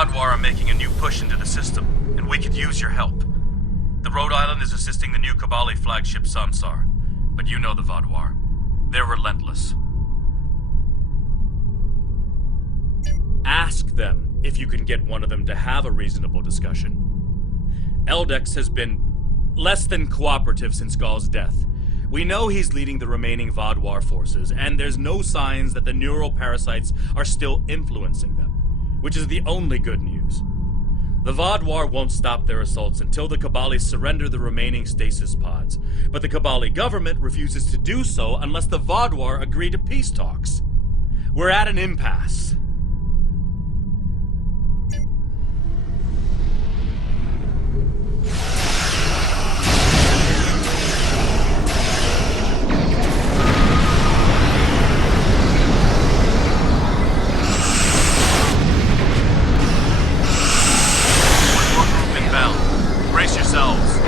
Vadwar are making a new push into the system, and we could use your help. The Rhode Island is assisting the new Kobali flagship Samsar, but you know the Vadwar. They're relentless. Ask them if you can get one of them to have a reasonable discussion. Eldex has been less than cooperative since Gaul's death. We know he's leading the remaining Vadwar forces, and there's no signs that the neural parasites are still influencing them, which is the only good news. The Vadwar won't stop their assaults until the Kobali surrender the remaining stasis pods, but the Kobali government refuses to do so unless the Vadwar agree to peace talks. We're at an impasse. Brace yourselves.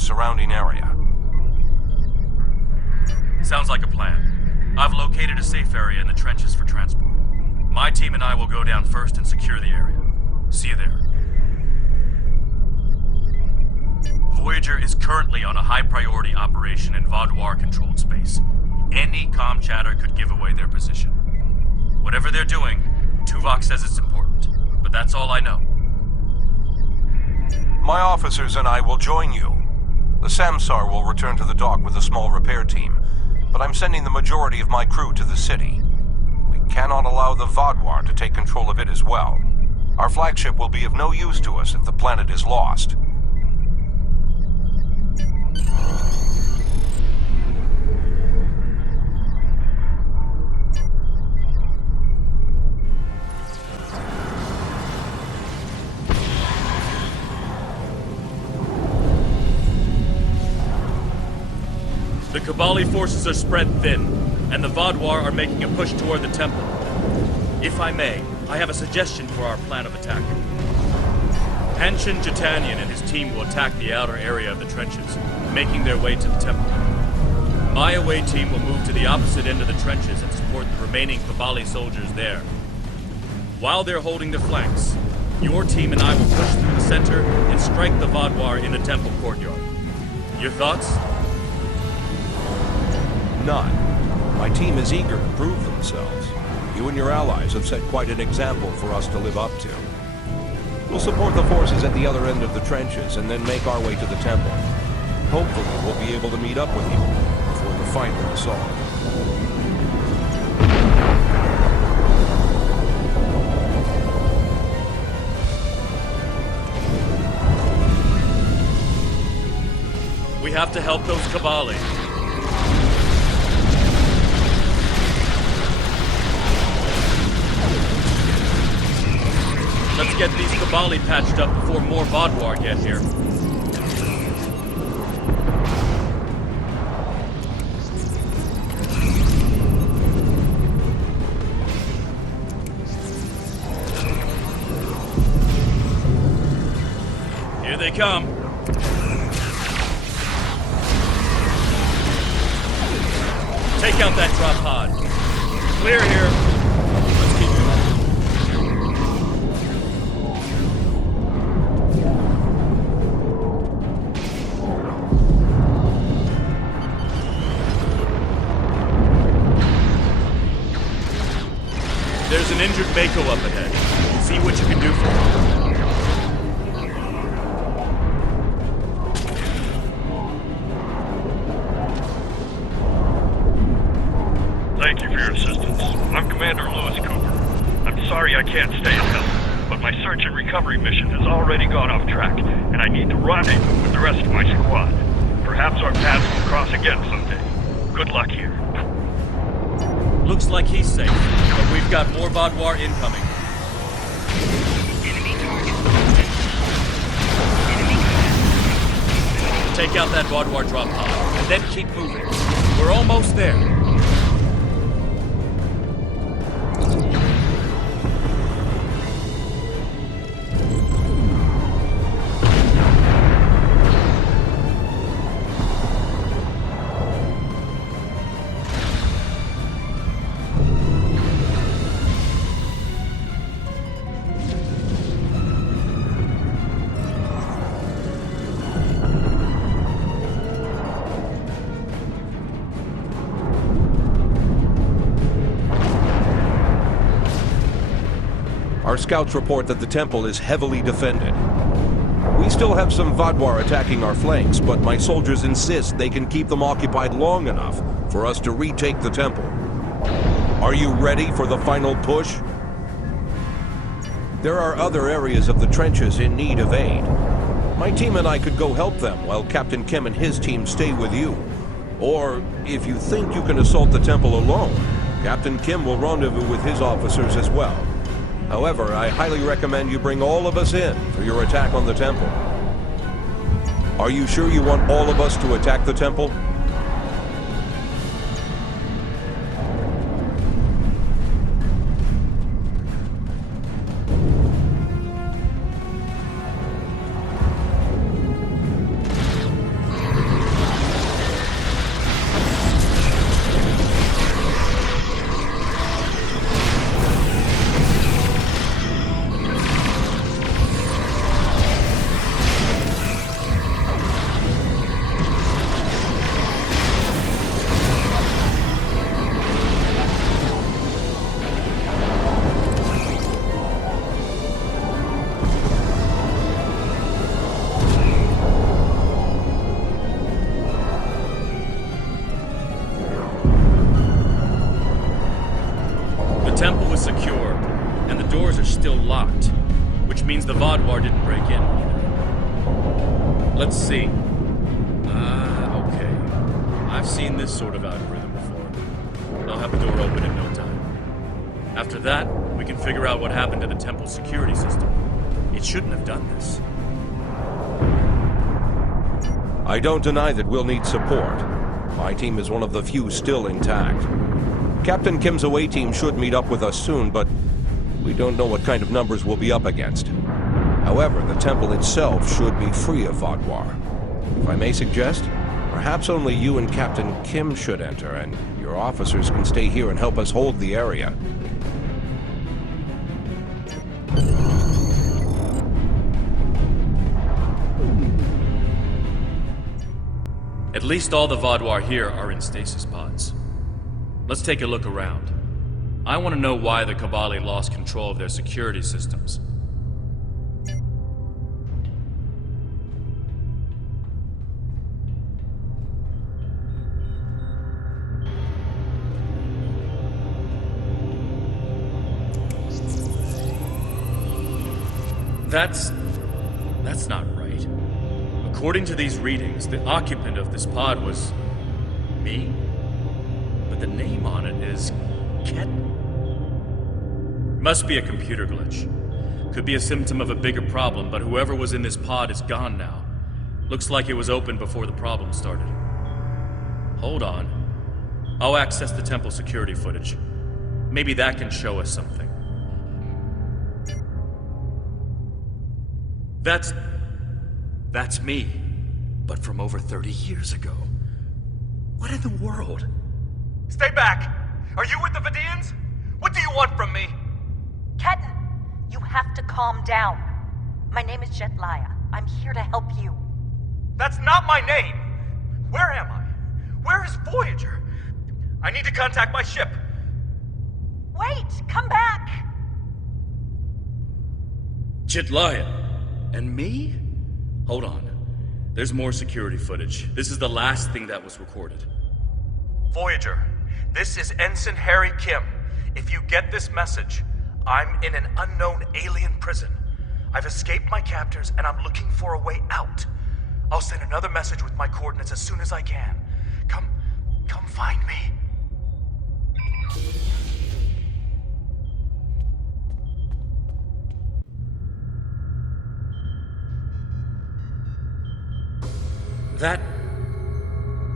Surrounding area. Sounds like a plan. I've located a safe area in the trenches for transport. My team and I will go down first and secure the area. See you there. Voyager is currently on a high-priority operation in Vadwar-controlled space. Any comm chatter could give away their position. Whatever they're doing, Tuvok says it's important, but that's all I know. My officers and I will join you. The Samsar will return to the dock with a small repair team, but I'm sending the majority of my crew to the city. We cannot allow the Vadwar to take control of it as well. Our flagship will be of no use to us if the planet is lost. The Kobali forces are spread thin, and the Vadwar are making a push toward the temple. If I may, I have a suggestion for our plan of attack. Hanshin Jatanian and his team will attack the outer area of the trenches, making their way to the temple. My away team will move to the opposite end of the trenches and support the remaining Kobali soldiers there. While they're holding the flanks, your team and I will push through the center and strike the Vadwar in the temple courtyard. Your thoughts? None. My team is eager to prove themselves. You and your allies have set quite an example for us to live up to. We'll support the forces at the other end of the trenches and then make our way to the temple. Hopefully we'll be able to meet up with you before the final assault. We have to help those Kobali. Let's get these Kobali patched up before more Vadwar get here. Here they come. Take out that drop pod. Clear here. Let's keep There's an injured Mako up ahead. See what you can do for him. Thank you for your assistance. I'm Commander Lewis Cooper. I'm sorry I can't stay and help, but my search and recovery mission has already gone off track, and I need to rendezvous with the rest of my squad. Perhaps our paths will cross again someday. Good luck here. Looks like he's safe, but we've got more Vaudoir incoming. Take out that Vaudoir drop pod, and then keep moving. We're almost there. Our scouts report that the temple is heavily defended. We still have some Vaudoir attacking our flanks, but my soldiers insist they can keep them occupied long enough for us to retake the temple. Are you ready for the final push? There are other areas of the trenches in need of aid. My team and I could go help them while Captain Kim and his team stay with you. Or, if you think you can assault the temple alone, Captain Kim will rendezvous with his officers as well. However, I highly recommend you bring all of us in for your attack on the temple. Are you sure you want all of us to attack the temple? Secured, and the doors are still locked, which means the Vaudoir didn't break in either. Let's see. Okay. I've seen this sort of algorithm before. They'll have the door open in no time. After that, we can figure out what happened to the temple's security system. It shouldn't have done this. I don't deny that we'll need support. My team is one of the few still intact. Captain Kim's away team should meet up with us soon, but we don't know what kind of numbers we'll be up against. However, the temple itself should be free of Vaudoir. If I may suggest, perhaps only you and Captain Kim should enter, and your officers can stay here and help us hold the area. At least all the Vaudoir here are in stasis pods. Let's take a look around. I want to know why the Kobali lost control of their security systems. That's not right. According to these readings, the occupant of this pod was me. The name on it is Ket. Must be a computer glitch. Could be a symptom of a bigger problem, but whoever was in this pod is gone now. Looks like it was open before the problem started. Hold on. I'll access the temple security footage. Maybe that can show us something. That's me. But from over 30 years ago. What in the world? Stay back! Are you with the Vidians? What do you want from me? Ketten, you have to calm down. My name is Jetlaya. I'm here to help you. That's not my name! Where am I? Where is Voyager? I need to contact my ship. Wait! Come back! Jetlaya? And me? Hold on. There's more security footage. This is the last thing that was recorded. Voyager, this is Ensign Harry Kim. If you get this message, I'm in an unknown alien prison. I've escaped my captors and I'm looking for a way out. I'll send another message with my coordinates as soon as I can. Come find me.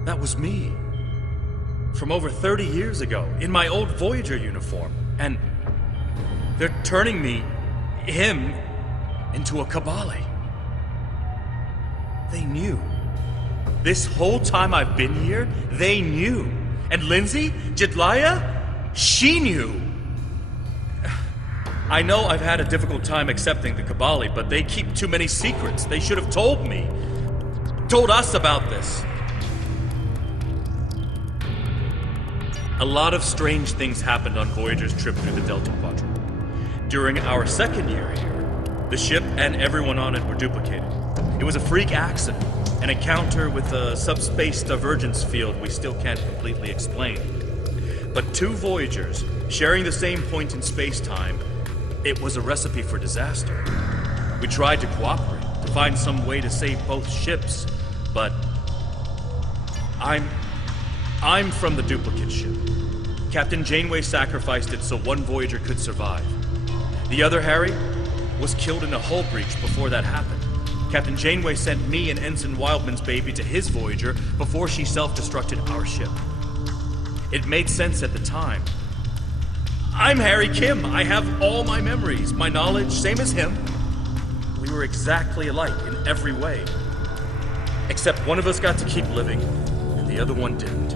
That was me. From over 30 years ago, in my old Voyager uniform. And they're turning him, into a Kobali. They knew. This whole time I've been here, they knew. And Lindsay, Jetlaya, she knew. I know I've had a difficult time accepting the Kobali, but they keep too many secrets. They should have told me. Told us about this. A lot of strange things happened on Voyager's trip through the Delta Quadrant. During our second year here, the ship and everyone on it were duplicated. It was a freak accident, an encounter with a subspace divergence field we still can't completely explain. But two Voyagers, sharing the same point in space-time, it was a recipe for disaster. We tried to cooperate, to find some way to save both ships, but I'm from the duplicate ship. Captain Janeway sacrificed it so one Voyager could survive. The other, Harry, was killed in a hull breach before that happened. Captain Janeway sent me and Ensign Wildman's baby to his Voyager before she self-destructed our ship. It made sense at the time. I'm Harry Kim. I have all my memories, my knowledge, same as him. We were exactly alike in every way. Except one of us got to keep living, and the other one didn't.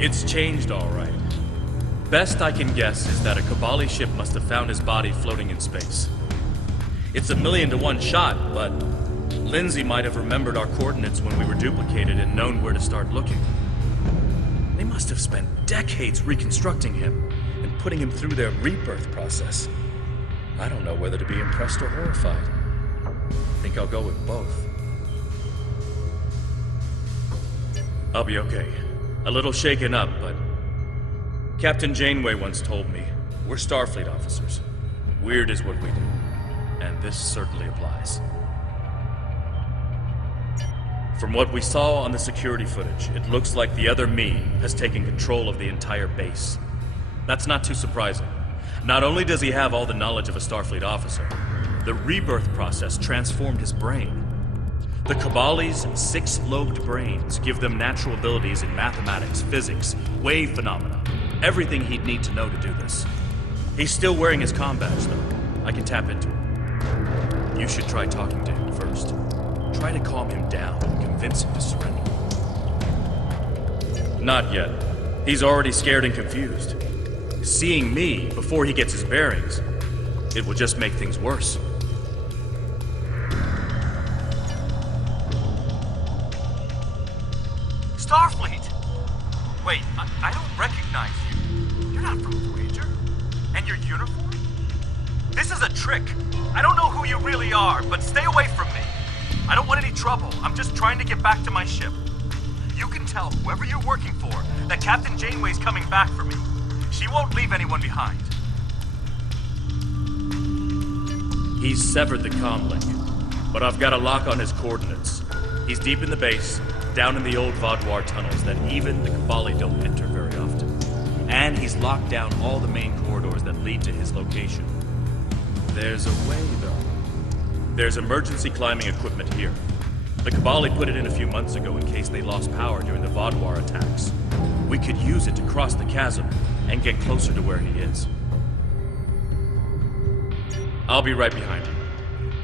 It's changed, all right. Best I can guess is that a Kobali ship must have found his body floating in space. It's a 1,000,000 to 1 shot, but Lindsay might have remembered our coordinates when we were duplicated and known where to start looking. They must have spent decades reconstructing him and putting him through their rebirth process. I don't know whether to be impressed or horrified. I think I'll go with both. I'll be okay. A little shaken up, but Captain Janeway once told me, we're Starfleet officers. Weird is what we do. And this certainly applies. From what we saw on the security footage, it looks like the other me has taken control of the entire base. That's not too surprising. Not only does he have all the knowledge of a Starfleet officer, the rebirth process transformed his brain. The Kobali's 6-lobed brains give them natural abilities in mathematics, physics, wave phenomena, everything he'd need to know to do this. He's still wearing his comm badge, though. I can tap into him. You should try talking to him first. Try to calm him down and convince him to surrender. Not yet. He's already scared and confused. Seeing me before he gets his bearings, it will just make things worse. Starfleet! Wait, I don't recognize you. You're not from Voyager. And your uniform? This is a trick. I don't know who you really are, but stay away from me. I don't want any trouble. I'm just trying to get back to my ship. You can tell whoever you're working for that Captain Janeway's coming back for me. She won't leave anyone behind. He's severed the comm link, but I've got a lock on his coordinates. He's deep in the base, down in the old Vaadwaur tunnels that even the Kobali don't enter very often. And he's locked down all the main corridors that lead to his location. There's a way, though. There's emergency climbing equipment here. The Kobali put it in a few months ago in case they lost power during the Vaadwaur attacks. We could use it to cross the chasm and get closer to where he is. I'll be right behind him.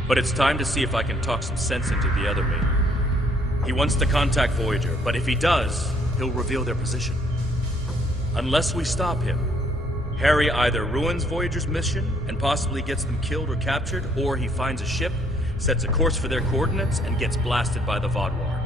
But it's time to see if I can talk some sense into the other me. He wants to contact Voyager, but if he does, he'll reveal their position. Unless we stop him, Harry either ruins Voyager's mission and possibly gets them killed or captured, or he finds a ship, sets a course for their coordinates, and gets blasted by the Vaadwaur.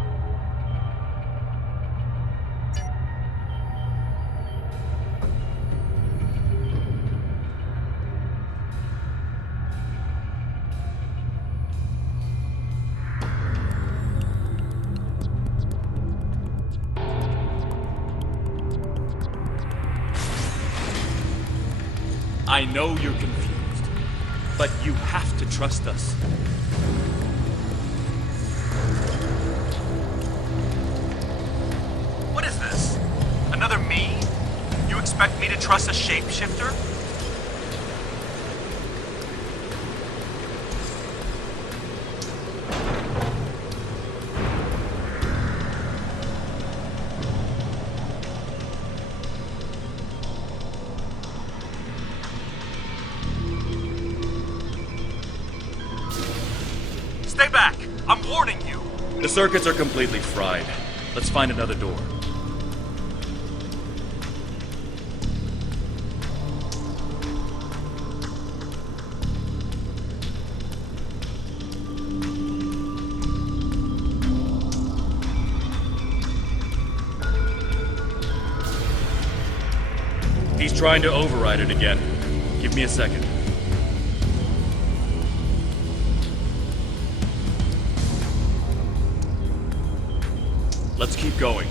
I know you're confused, but you have to trust us. What is this? Another me? You expect me to trust a shapeshifter? Stay back! I'm warning you! The circuits are completely fried. Let's find another door. He's trying to override it again. Give me a second. Let's keep going.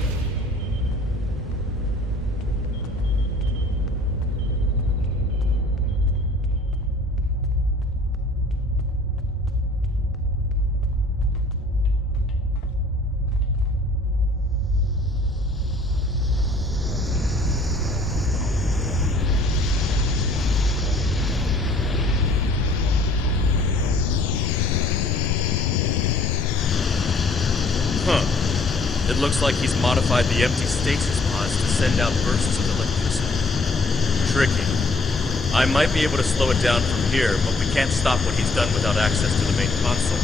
It looks like he's modified the empty stasis pods to send out bursts of electricity. Tricky. I might be able to slow it down from here, but we can't stop what he's done without access to the main console,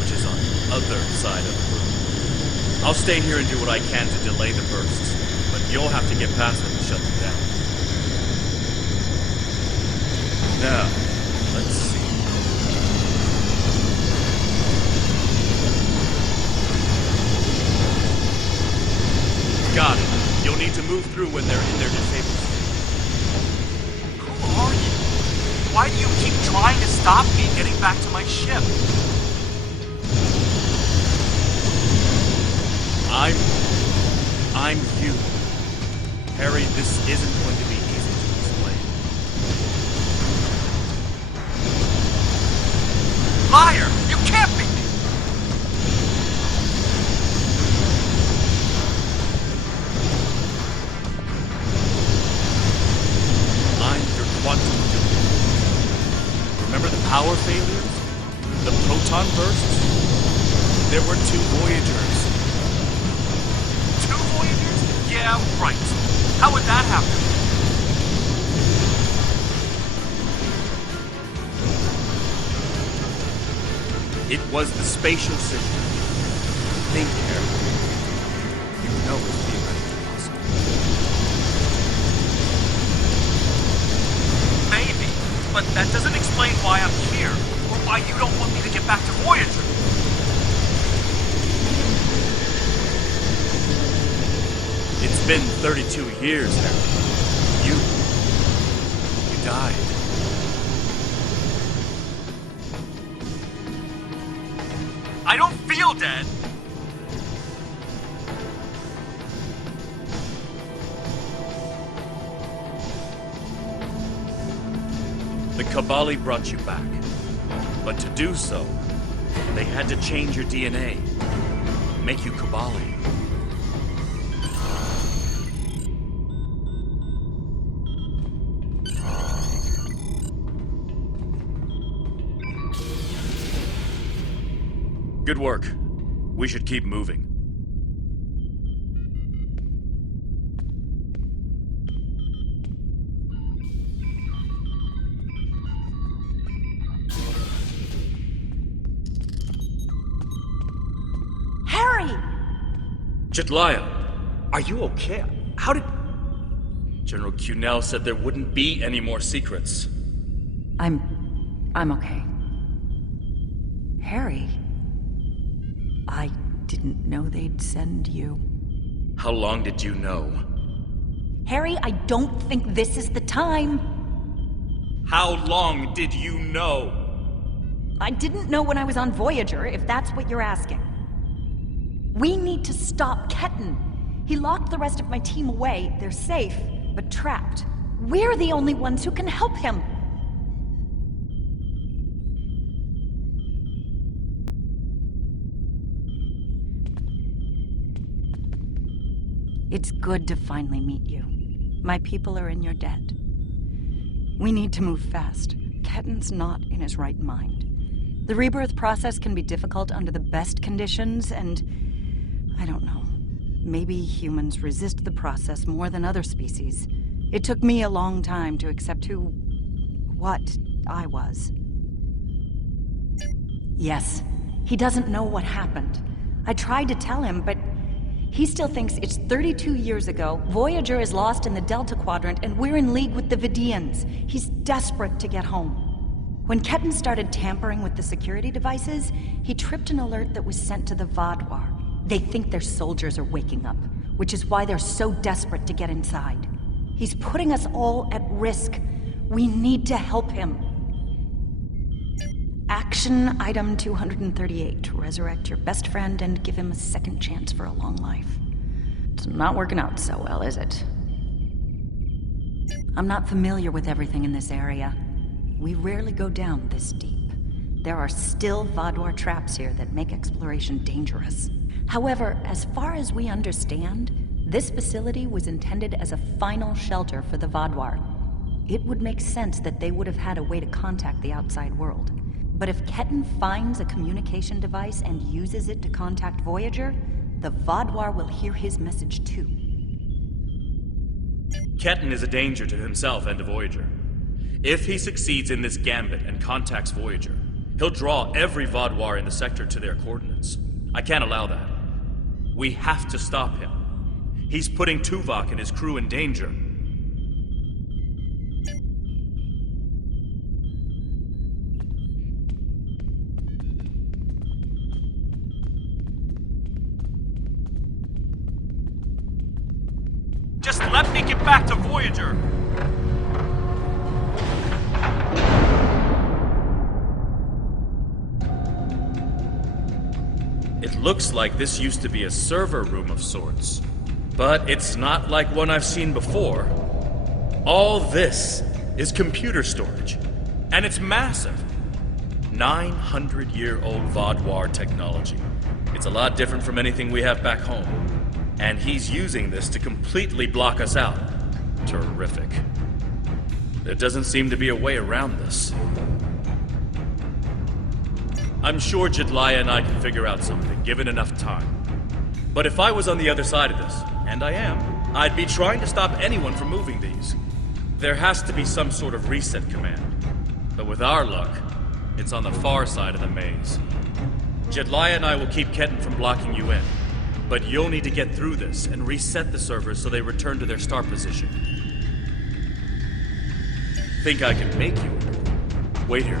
which is on the other side of the room. I'll stay here and do what I can to delay the bursts, but you'll have to get past them and shut them down. Now, let's see. Got it. You'll need to move through when they're in their disabled state. Who are you? Why do you keep trying to stop me getting back to my ship? I'm you. Harry, this isn't going to be easy to explain. Liar! You can't be! Quantum delay. Remember the power failures? The proton bursts? There were 2 Voyagers. 2 Voyagers? Yeah, right. How would that happen? It was the spatial signal. Think, Harry. You know it's theoretically possible. Maybe, but that doesn't explain why I'm here, or why you don't want me to get back to Voyager. It's been 32 years, Harry. You died. I don't feel dead. The Kobali brought you back. But to do so, they had to change your DNA. Make you Kobali. Good work. We should keep moving. Harry! Jetlaya, Are you okay? How did... General Cunell said there wouldn't be any more secrets. I'm okay. Harry, I didn't know they'd send you. How long did you know? Harry, I don't think this is the time. How long did you know? I didn't know when I was on Voyager, if that's what you're asking. We need to stop Ketten. He locked the rest of my team away. They're safe, but trapped. We're the only ones who can help him. It's good to finally meet you. My people are in your debt. We need to move fast. Ketten's not in his right mind. The rebirth process can be difficult under the best conditions, and I don't know. Maybe humans resist the process more than other species. It took me a long time to accept what I was. Yes, he doesn't know what happened. I tried to tell him, but he still thinks it's 32 years ago, Voyager is lost in the Delta Quadrant, and we're in league with the Vidians. He's desperate to get home. When Ketten started tampering with the security devices, he tripped an alert that was sent to the Vaadwaur. They think their soldiers are waking up, which is why they're so desperate to get inside. He's putting us all at risk. We need to help him. Action item 238. Resurrect your best friend and give him a second chance for a long life. It's not working out so well, is it? I'm not familiar with everything in this area. We rarely go down this deep. There are still Vaadwaur traps here that make exploration dangerous. However, as far as we understand, this facility was intended as a final shelter for the Vaadwaur. It would make sense that they would have had a way to contact the outside world. But if Ketten finds a communication device and uses it to contact Voyager, the Vaadwaur will hear his message too. Ketten is a danger to himself and to Voyager. If he succeeds in this gambit and contacts Voyager, he'll draw every Vaadwaur in the sector to their coordinates. I can't allow that. We have to stop him. He's putting Tuvok and his crew in danger. Just let me get back to Voyager! It looks like this used to be a server room of sorts, but it's not like one I've seen before. All this is computer storage, and it's massive. 900-year-old Vaadwaur technology. It's a lot different from anything we have back home. And he's using this to completely block us out. Terrific. There doesn't seem to be a way around this. I'm sure Jedliah and I can figure out something, given enough time. But if I was on the other side of this, and I am, I'd be trying to stop anyone from moving these. There has to be some sort of reset command. But with our luck, it's on the far side of the maze. Jedliah and I will keep Ketten from blocking you in. But you'll need to get through this and reset the servers so they return to their start position. Think I can make you? Wait here.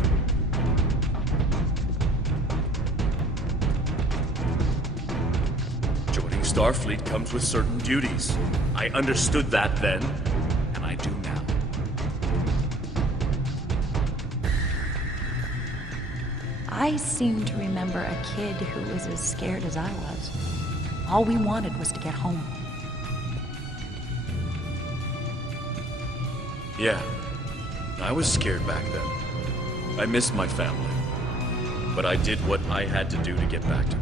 Joining Starfleet comes with certain duties. I understood that then, and I do now. I seem to remember a kid who was as scared as I was. All we wanted was to get home. Yeah, I was scared back then. I missed my family. But I did what I had to do to get back to them.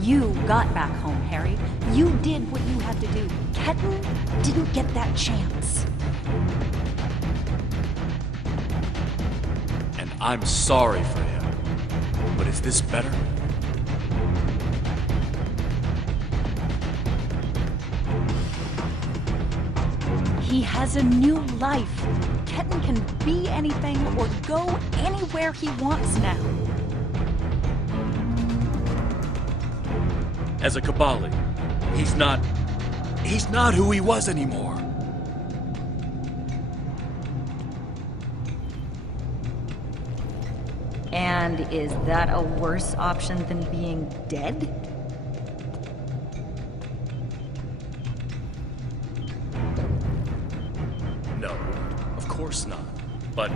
You got back home, Harry. You did what you had to do. Ketten didn't get that chance. And I'm sorry for him. But is this better? He has a new life. Ketten can be anything or go anywhere he wants now. as a Kobali. He's not who he was anymore. And is that a worse option than being dead? No, of course not. But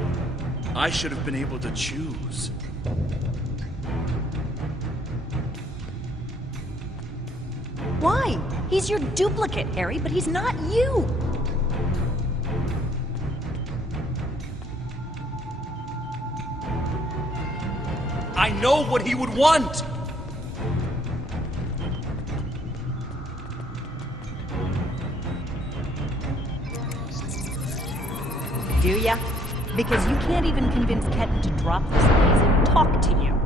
I should have been able to choose. Why? He's your duplicate, Harry, but he's not you! I know what he would want! Do ya? Because you can't even convince Ketten to drop this laser and talk to you.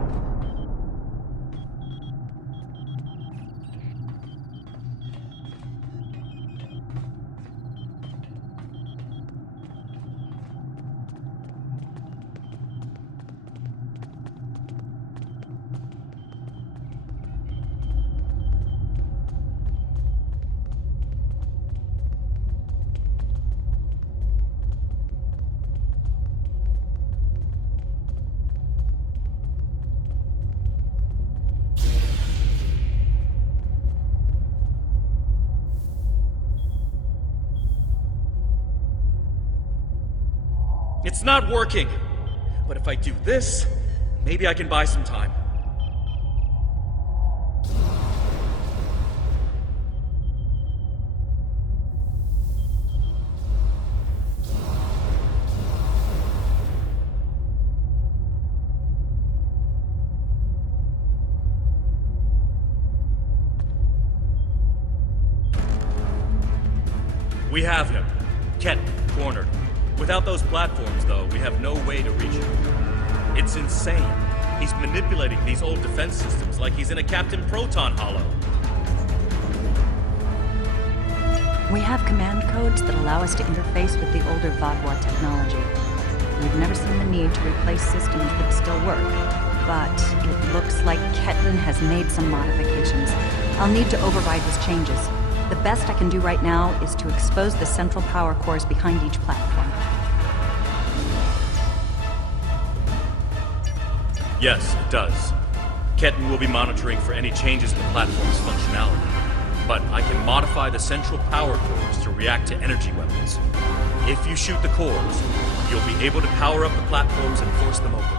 It's not working. But if I do this, maybe I can buy some time. We have him. Ketten, cornered. Without those platforms, though, we have no way to reach him. It's insane. He's manipulating these old defense systems like he's in a Captain Proton Hollow. We have command codes that allow us to interface with the older Vadwar technology. We've never seen the need to replace systems that still work, but it looks like Ketten has made some modifications. I'll need to override his changes. The best I can do right now is to expose the central power cores behind each platform. Yes, it does. Ketten will be monitoring for any changes in the platform's functionality. But I can modify the central power cores to react to energy weapons. If you shoot the cores, you'll be able to power up the platforms and force them open.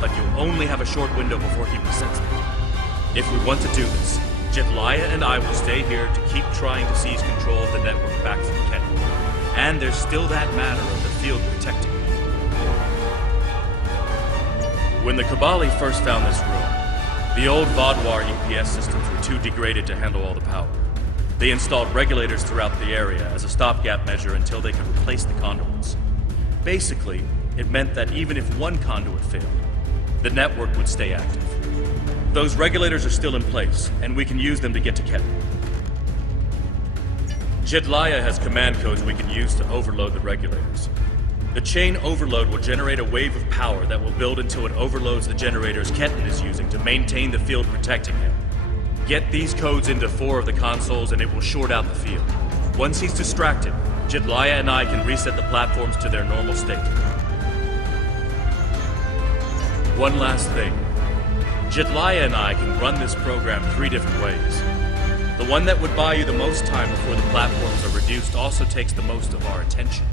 But you'll only have a short window before he resets them. If we want to do this, Jedliah and I will stay here to keep trying to seize control of the network back from Ketten. And there's still that matter of the field protecting it. When the Kobali first found this room, the old Vadwar EPS systems were too degraded to handle all the power. They installed regulators throughout the area as a stopgap measure until they could replace the conduits. Basically, it meant that even if one conduit failed, the network would stay active. Those regulators are still in place, and we can use them to get to Ketten. Jedliah has command codes we can use to overload the regulators. The chain overload will generate a wave of power that will build until it overloads the generators Ketten is using to maintain the field protecting him. Get these codes into 4 of the consoles and it will short out the field. Once he's distracted, Jedliah and I can reset the platforms to their normal state. One last thing. Jedliah and I can run this program 3 different ways. The one that would buy you the most time before the platforms are reduced also takes the most of our attention.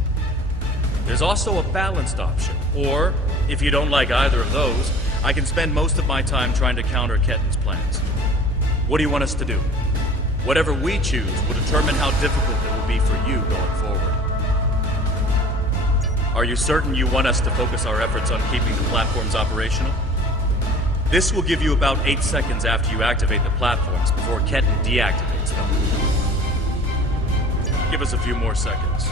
There's also a balanced option, or, if you don't like either of those, I can spend most of my time trying to counter Ketten's plans. What do you want us to do? Whatever we choose will determine how difficult it will be for you going forward. Are you certain you want us to focus our efforts on keeping the platforms operational? This will give you about 8 seconds after you activate the platforms before Ketten deactivates them. Give us a few more seconds.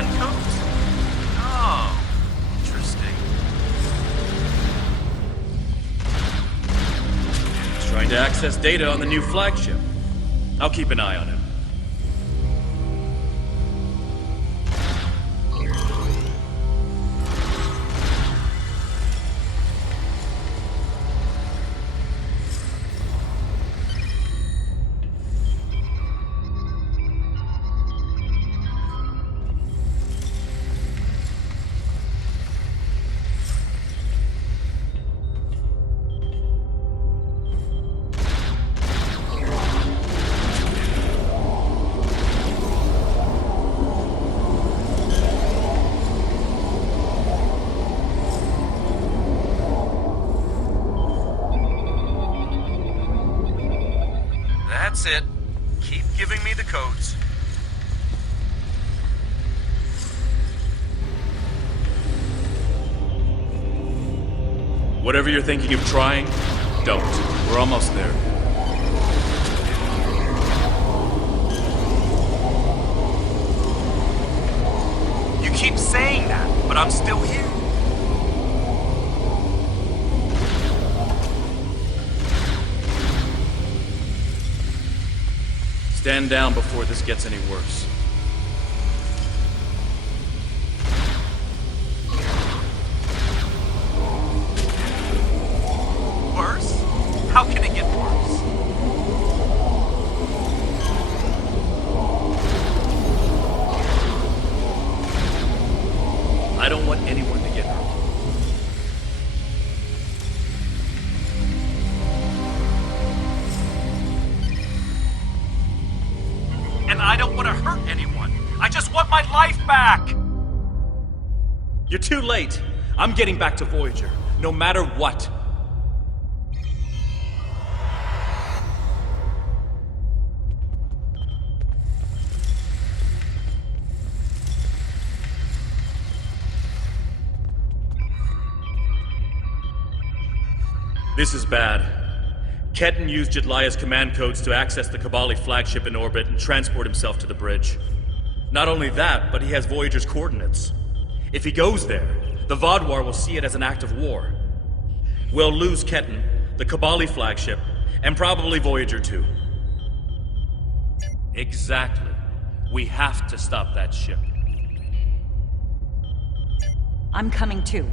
command codes? Oh, interesting. He's trying to access data on the new flagship. I'll keep an eye on him. That's it. Keep giving me the codes. Whatever you're thinking of trying, don't. We're almost there. You keep saying that, but I'm still here. Stand down before this gets any worse. Worse? How can it get worse? I don't want anyone to get hurt. And I don't want to hurt anyone. I just want my life back! You're too late. I'm getting back to Voyager, no matter what. This is bad. Ketten used Jedliah's command codes to access the Kobali flagship in orbit and transport himself to the bridge. Not only that, but he has Voyager's coordinates. If he goes there, the Vaadwaur will see it as an act of war. We'll lose Ketten, the Kobali flagship, and probably Voyager too. Exactly. We have to stop that ship. I'm coming too.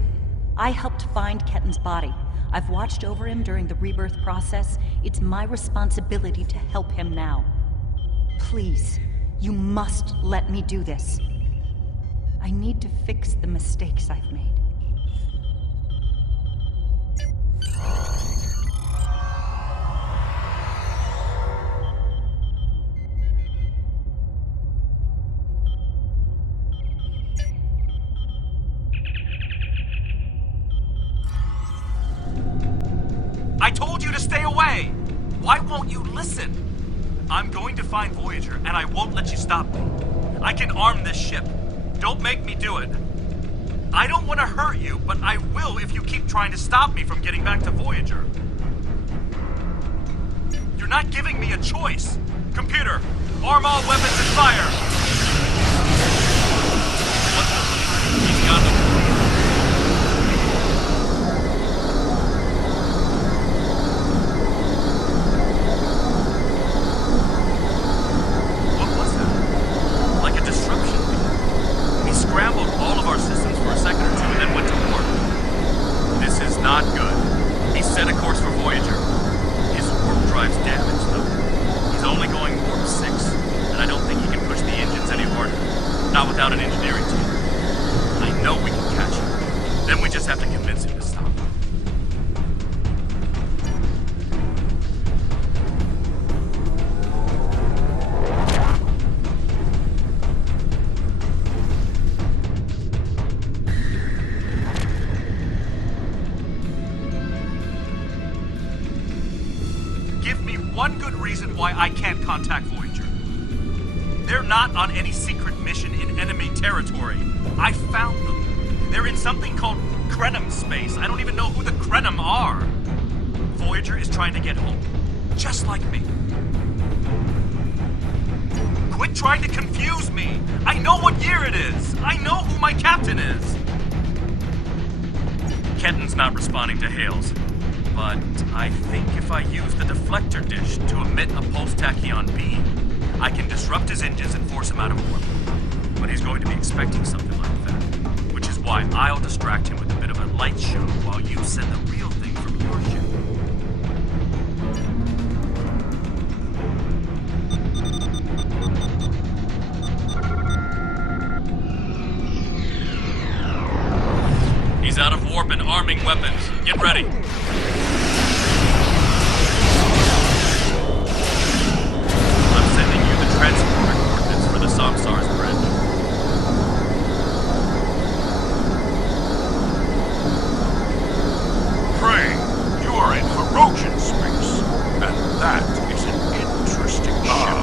I helped find Ketten's body. I've watched over him during the rebirth process. It's my responsibility to help him now. Please, you must let me do this. I need to fix the mistakes I've made. I told you to stay away! Why won't you listen? I'm going to find Voyager, and I won't let you stop me. I can arm this ship. Don't make me do it. I don't want to hurt you, but I will if you keep trying to stop me from getting back to Voyager. You're not giving me a choice. Computer, arm all weapons and fire! What the? He's got them. Scrambled all of our systems for a second or two and then went to warp. This is not good. He set a course for Voyager. His warp drive's damaged, though. He's only going warp 6, and I don't think he can push the engines any harder. Not without an engineering team. I know we can catch him. Then we just have to convince him to stop. One good reason why I can't contact Voyager. They're not on any secret mission in enemy territory. I found them. They're in something called Krenim space. I don't even know who the Krenim are. Voyager is trying to get home. Just like me. Quit trying to confuse me! I know what year it is! I know who my captain is! Kenton's not responding to hails, but I think if I use the deflector dish to emit a pulse tachyon beam, I can disrupt his engines and force him out of orbit. But he's going to be expecting something like that, which is why I'll distract him with a bit of a light show while you send the real thing from your ship. He's out of warp and arming weapons. Get ready. I'm sending you the transporter coordinates for the Samsar's bridge. Pray, you are in Hirogen space, and that is an interesting ship.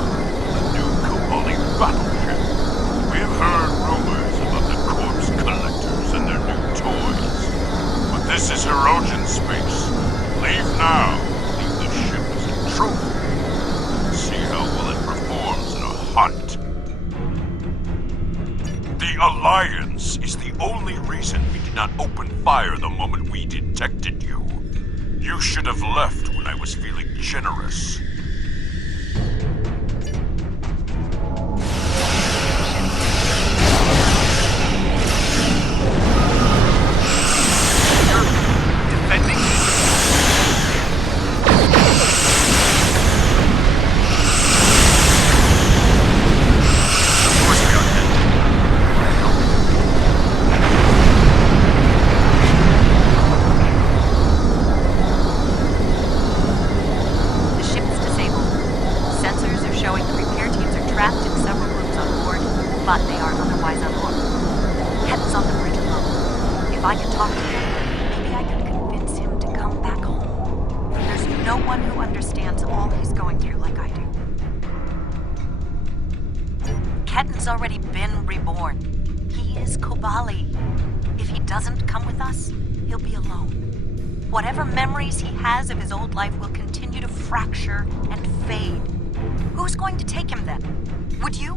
The new Kobali battleship. We've heard rumors about the corpse collectors and their new toys. But this is Hirogen space. Leave now. Leave the ship as a trophy. See how well it performs in a hunt. The Alliance is the only reason we did not open fire the moment we detected you. You should have left when I was feeling generous. Defending me? Of course we are, Ken. The ship is disabled. Sensors are showing the repair teams are trapped in several rooms on board, but they are otherwise unarmed. Kenton's on the bridge alone. If I could talk to him, maybe I could convince him to come back home. There's no one who understands all he's going through like I do. Kenton's already been reborn. He is Kobali. If he doesn't come with us, he'll be alone. Whatever memories he has of his old life will continue to fracture and fade. Who's going to take him then? Would you?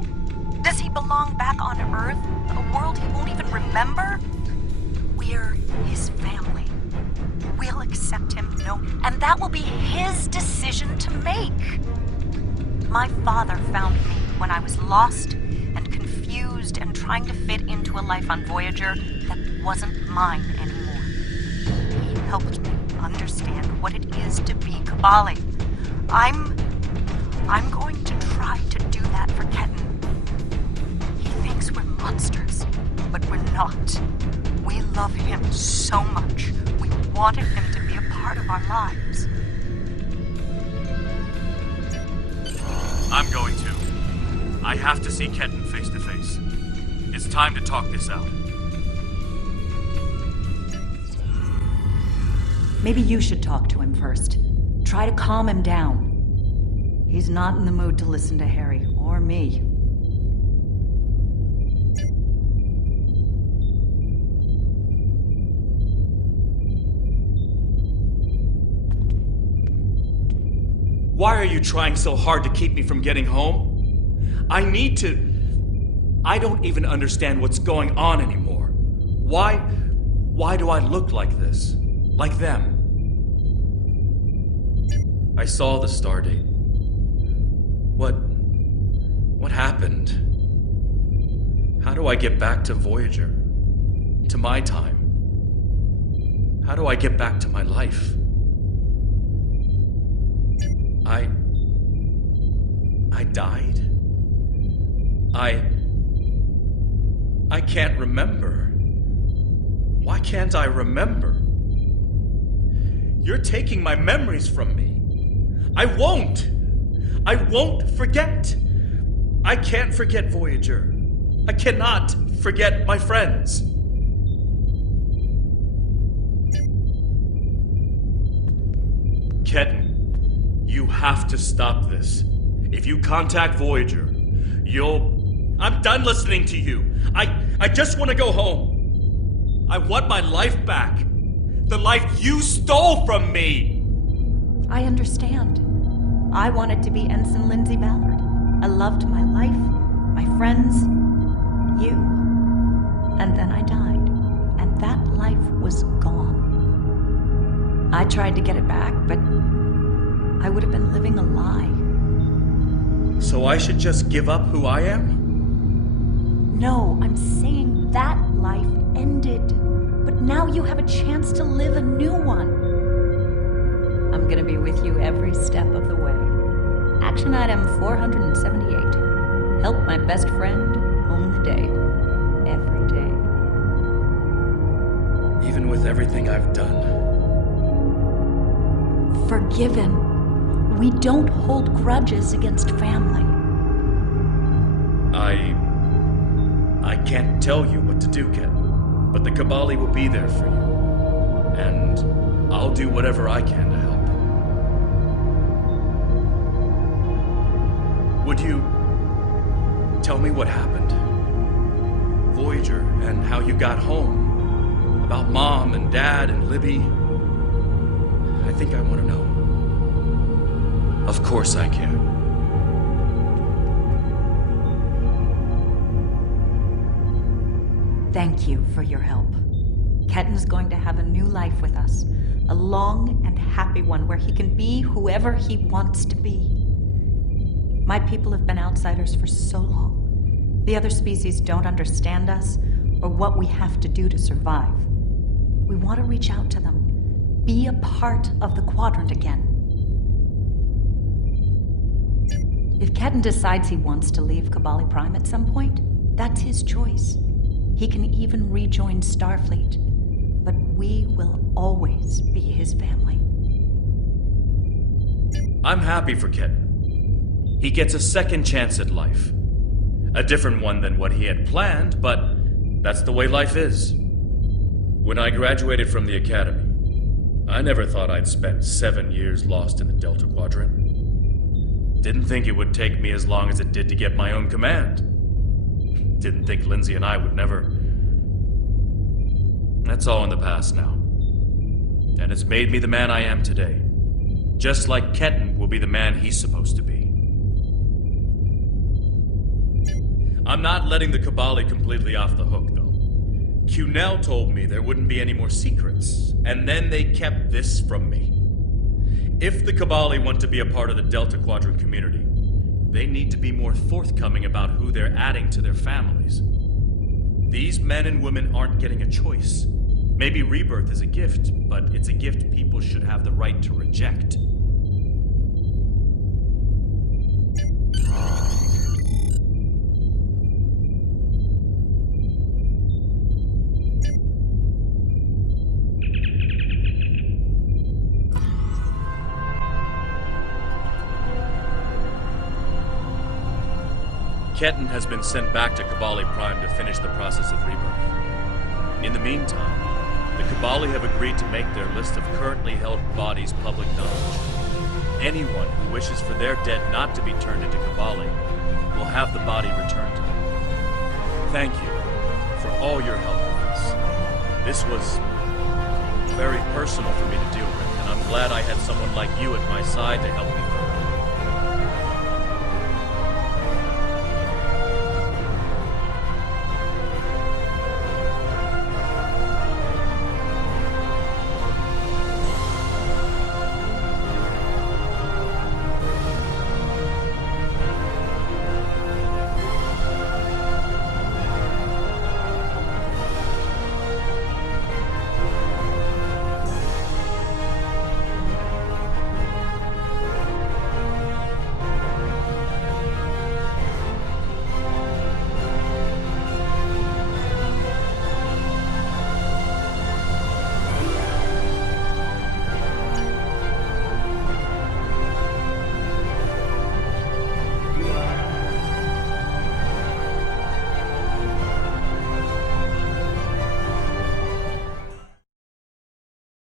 Does he belong back on Earth? A world he won't even remember? We're his family. We'll accept him, and that will be his decision to make. My father found me when I was lost and confused and trying to fit into a life on Voyager that wasn't mine anymore. He helped me understand what it is to be Kobali. I'm going to try to do that for Kenton. He thinks we're monsters, but we're not. We love him so much. We wanted him to be a part of our lives. I'm going to. I have to see Kenton face to face. It's time to talk this out. Maybe you should talk to him first. Try to calm him down. He's not in the mood to listen to Harry or me. Why are you trying so hard to keep me from getting home? I don't even understand what's going on anymore. Why do I look like this? Like them? I saw the stardate. What happened? How do I get back to Voyager? To my time? How do I get back to my life? I died? I can't remember. Why can't I remember? You're taking my memories from me. I won't forget. I can't forget Voyager. I cannot forget my friends. Kenton, you have to stop this. If you contact Voyager, I'm done listening to you. I just want to go home. I want my life back. The life you stole from me. I understand. I wanted to be Ensign Lindsay Ballard. I loved my life, my friends, you. And then I died, and that life was gone. I tried to get it back, but I would have been living a lie. So I should just give up who I am? No, I'm saying that life ended. But now you have a chance to live a new one. I'm gonna be with you every step of the way. Action item 478. Help my best friend own the day. Every day. Even with everything I've done. Forgiven. We don't hold grudges against family. I can't tell you what to do, Ken. But the Kobali will be there for you. And I'll do whatever I can to help. Would you tell me what happened? Voyager, and how you got home. About Mom and Dad and Libby. I think I want to know. Of course I can. Thank you for your help. Ketten's going to have a new life with us. A long and happy one where he can be whoever he wants to be. My people have been outsiders for so long. The other species don't understand us or what we have to do to survive. We want to reach out to them. Be a part of the Quadrant again. If Ketten decides he wants to leave Kobali Prime at some point, that's his choice. He can even rejoin Starfleet, but we will always be his family. I'm happy for Ketten. He gets a second chance at life. A different one than what he had planned, but that's the way life is. When I graduated from the academy, I never thought I'd spend 7 years lost in the Delta Quadrant. Didn't think it would take me as long as it did to get my own command. Didn't think Lindsay and I would never. That's all in the past now. And it's made me the man I am today. Just like Ketten will be the man he's supposed to be. I'm not letting the Kobali completely off the hook, though. Cunell told me there wouldn't be any more secrets, and then they kept this from me. If the Kobali want to be a part of the Delta Quadrant community, they need to be more forthcoming about who they're adding to their families. These men and women aren't getting a choice. Maybe rebirth is a gift, but it's a gift people should have the right to reject. Ketten has been sent back to Kobali Prime to finish the process of rebirth. In the meantime, the Kobali have agreed to make their list of currently held bodies public knowledge. Anyone who wishes for their dead not to be turned into Kobali will have the body returned to them. Thank you for all your help with this. This was very personal for me to deal with, and I'm glad I had someone like you at my side to help me through.